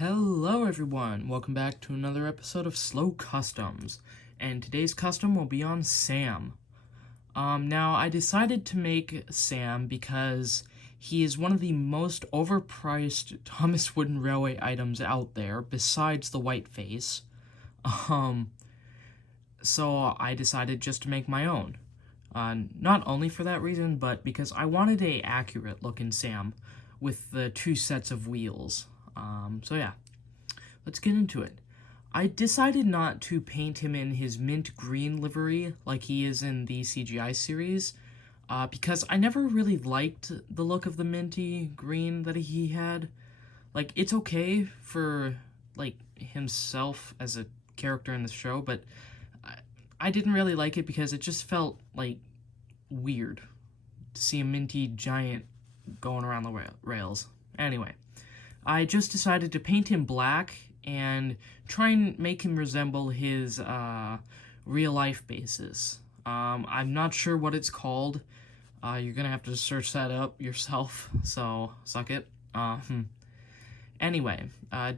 Hello everyone, welcome back to another episode of Slow Customs, and today's custom will be on Sam. Now I decided to make Sam because he is one of the most overpriced Thomas Wooden Railway items out there, besides the white face. So I decided just to make my own. Not only for that reason, but because I wanted a accurate looking Sam with the two sets of wheels. So yeah, let's get into it. I decided not to paint him in his mint green livery like he is in the CGI series, because I never really liked the look of the minty green that he had. Like, it's okay for, like, himself as a character in the show, but I didn't really like it because it just felt, like, weird to see a minty giant going around the rails. Anyway, I just decided to paint him black and try and make him resemble his real-life basis. I'm not sure what it's called. You're gonna have to search that up yourself, so suck it. Anyway,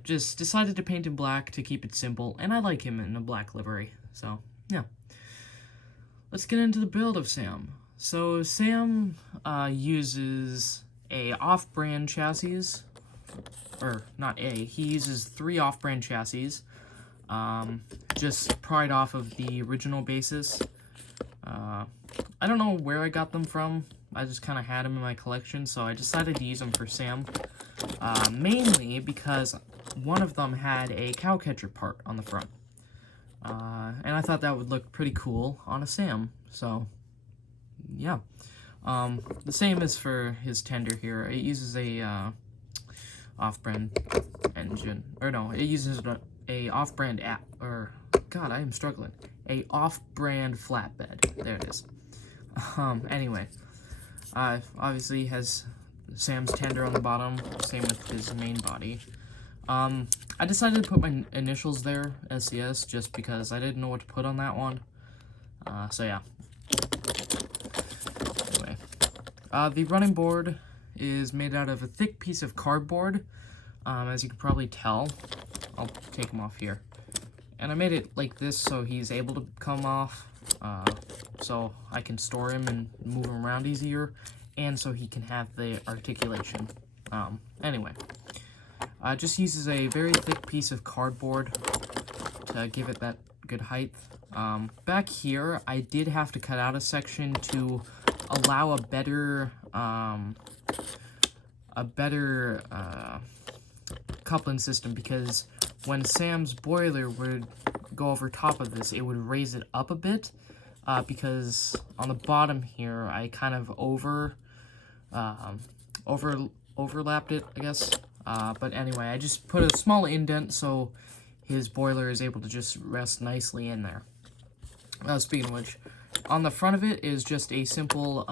just decided to paint him black to keep it simple, and I like him in a black livery, so yeah. Let's get into the build of Sam. So Sam uses a off-brand chassis, or not he uses 3 off-brand chassis, just pried off of the original basis. I don't know where I got them from. I just kind of had them in my collection, so I decided to use them for Sam, mainly because one of them had a cow catcher part on the front, and I thought that would look pretty cool on a Sam, so yeah. The same as for his tender here. It uses a off-brand engine, or no, it uses a off-brand God, I am struggling. A off-brand flatbed. There it is. Anyway, obviously has Sam's tender on the bottom, same with his main body. I decided to put my initials there, SCS, just because I didn't know what to put on that one. So yeah. Anyway, the running board is made out of a thick piece of cardboard, as you can probably tell. I'll take him off here. And I made it like this so he's able to come off, so I can store him and move him around easier, and so he can have the articulation. Anyway, just uses a very thick piece of cardboard to give it that good height. Back here, I did have to cut out a section to allow a better coupling system, because when Sam's boiler would go over top of this, it would raise it up a bit, because on the bottom here, I kind of overlapped it, I guess. But anyway, I just put a small indent so his boiler is able to just rest nicely in there. Speaking of which, on the front of it is just a simple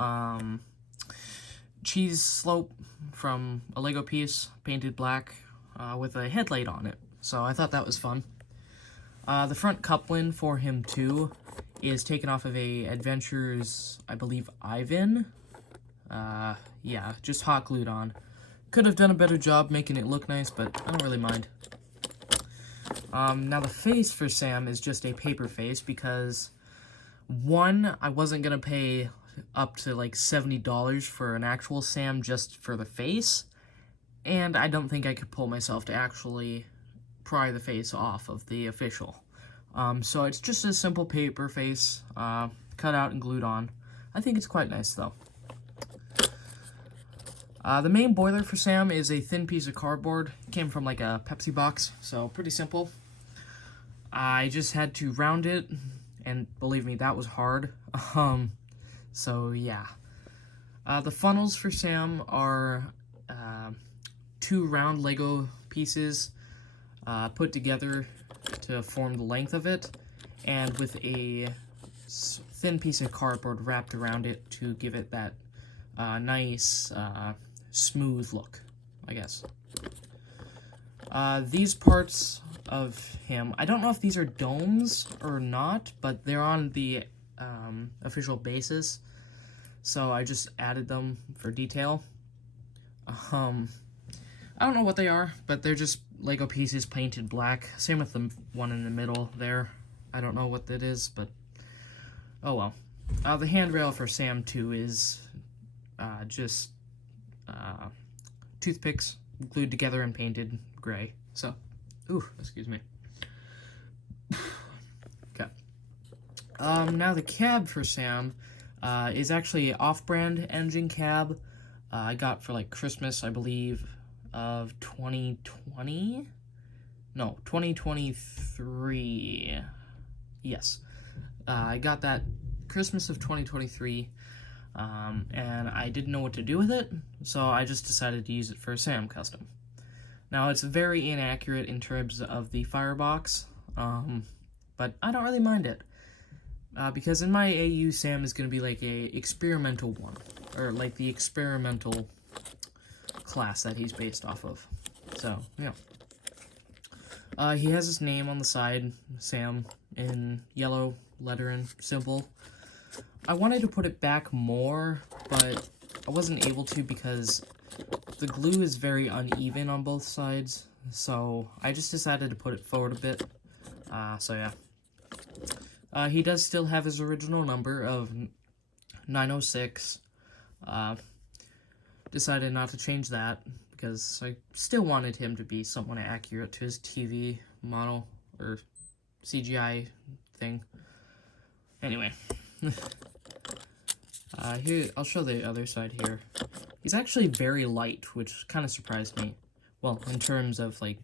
cheese slope from a Lego piece, painted black, with a headlight on it. So I thought that was fun. The front coupling for him, too, is taken off of a Adventures, I believe, Ivan. Yeah, just hot glued on. Could have done a better job making it look nice, but I don't really mind. Now the face for Sam is just a paper face because, one, I wasn't going to pay up to like $70 for an actual Sam just for the face, and I don't think I could pull myself to actually pry the face off of the official. So it's just a simple paper face, cut out and glued on. I think it's quite nice though. The main boiler for Sam is a thin piece of cardboard. It came from like a Pepsi box, so pretty simple. I just had to round it, and believe me, that was hard. So yeah. The funnels for Sam are 2 round Lego pieces put together to form the length of it, and with a thin piece of cardboard wrapped around it to give it that nice smooth look, I guess. These parts of him, I don't know if these are domes or not, but they're on the official basis, so I just added them for detail. I don't know what they are, but they're just Lego pieces painted black. Same with the one in the middle there. I don't know what that is, but oh well. The handrail for Sam 2 is just toothpicks glued together and painted gray. So, ooh, excuse me. Okay. Now the cab for Sam is actually an off-brand engine cab. I got for like Christmas, I believe, of 2020? No, 2023. Yes. I got that Christmas of 2023, and I didn't know what to do with it, so I just decided to use it for a Sam custom. Now, it's very inaccurate in terms of the firebox, but I don't really mind it. Because in my AU, Sam is going to be like a experimental one, or like the experimental class that he's based off of. So, yeah. He has his name on the side, Sam, in yellow lettering, simple. I wanted to put it back more, but I wasn't able to because the glue is very uneven on both sides, so I just decided to put it forward a bit. So yeah. He does still have his original number of 906. Decided not to change that because I still wanted him to be somewhat accurate to his TV model or CGI thing. Anyway. Here, I'll show the other side here. He's actually very light, which kind of surprised me. Well, in terms of, like,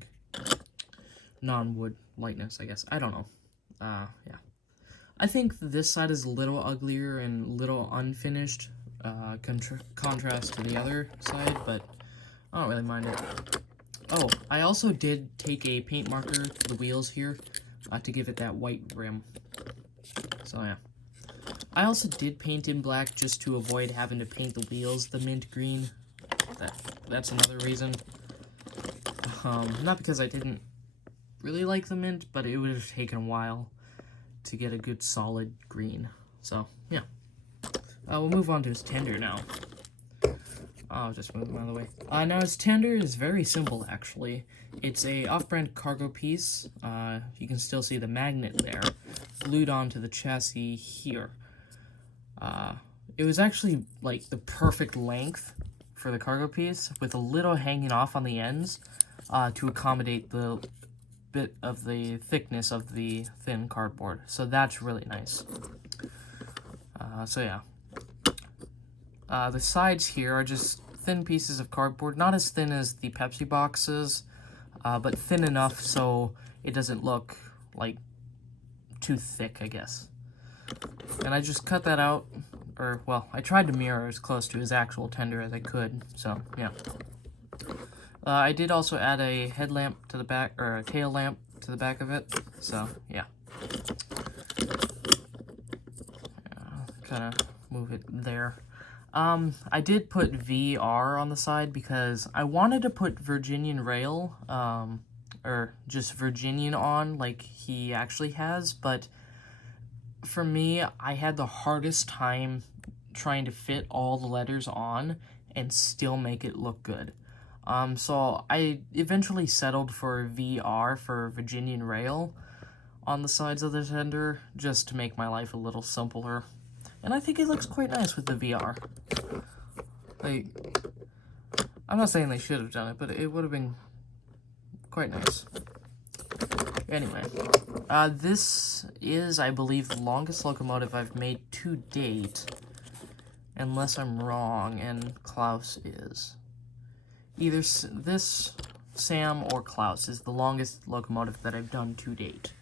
non-wood lightness, I guess. I don't know. Yeah. I think this side is a little uglier and a little unfinished, contrast to the other side, but I don't really mind it. Oh, I also did take a paint marker to the wheels here, to give it that white rim. So, yeah. I also did paint in black just to avoid having to paint the wheels the mint green. That's another reason. Not because I didn't really like the mint, but it would have taken a while to get a good solid green. So, yeah. We'll move on to his tender now. I'll just move him out of the way. Now his tender is very simple, actually. It's a off-brand cargo piece. You can still see the magnet there, glued onto the chassis here. It was actually, like, the perfect length for the cargo piece, with a little hanging off on the ends, to accommodate the bit of the thickness of the thin cardboard. So that's really nice. So yeah. The sides here are just thin pieces of cardboard, not as thin as the Pepsi boxes, but thin enough so it doesn't look, like, too thick, I guess. And I just cut that out, or, well, I tried to mirror as close to his actual tender as I could, so, yeah. I did also add a headlamp to the back, or a tail lamp to the back of it, so, yeah. Kind of move it there. I did put VR on the side because I wanted to put Virginian Rail, or just Virginian on like he actually has, but for me, I had the hardest time trying to fit all the letters on and still make it look good. So I eventually settled for VR for Virginian Rail on the sides of the tender, just to make my life a little simpler. And I think it looks quite nice with the VR. Like, I'm not saying they should have done it, but it would have been quite nice. Anyway, this is, I believe, the longest locomotive I've made to date, unless I'm wrong, and Klaus is. Either this, Sam, or Klaus is the longest locomotive that I've done to date.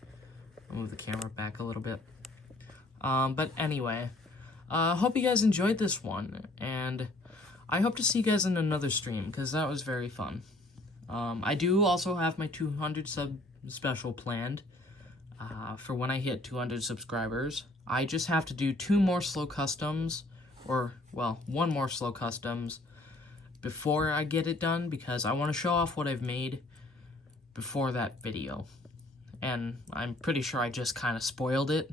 I'll move the camera back a little bit. But anyway, hope you guys enjoyed this one, and I hope to see you guys in another stream, because that was very fun. I do also have my 200 sub special planned for when I hit 200 subscribers. I just have to do 2 more SlowCustoms, or, well, 1 more SlowCustoms before I get it done, because I want to show off what I've made before that video. And I'm pretty sure I just kind of spoiled it.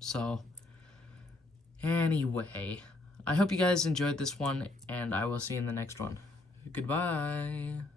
So, anyway, I hope you guys enjoyed this one, and I will see you in the next one. Goodbye.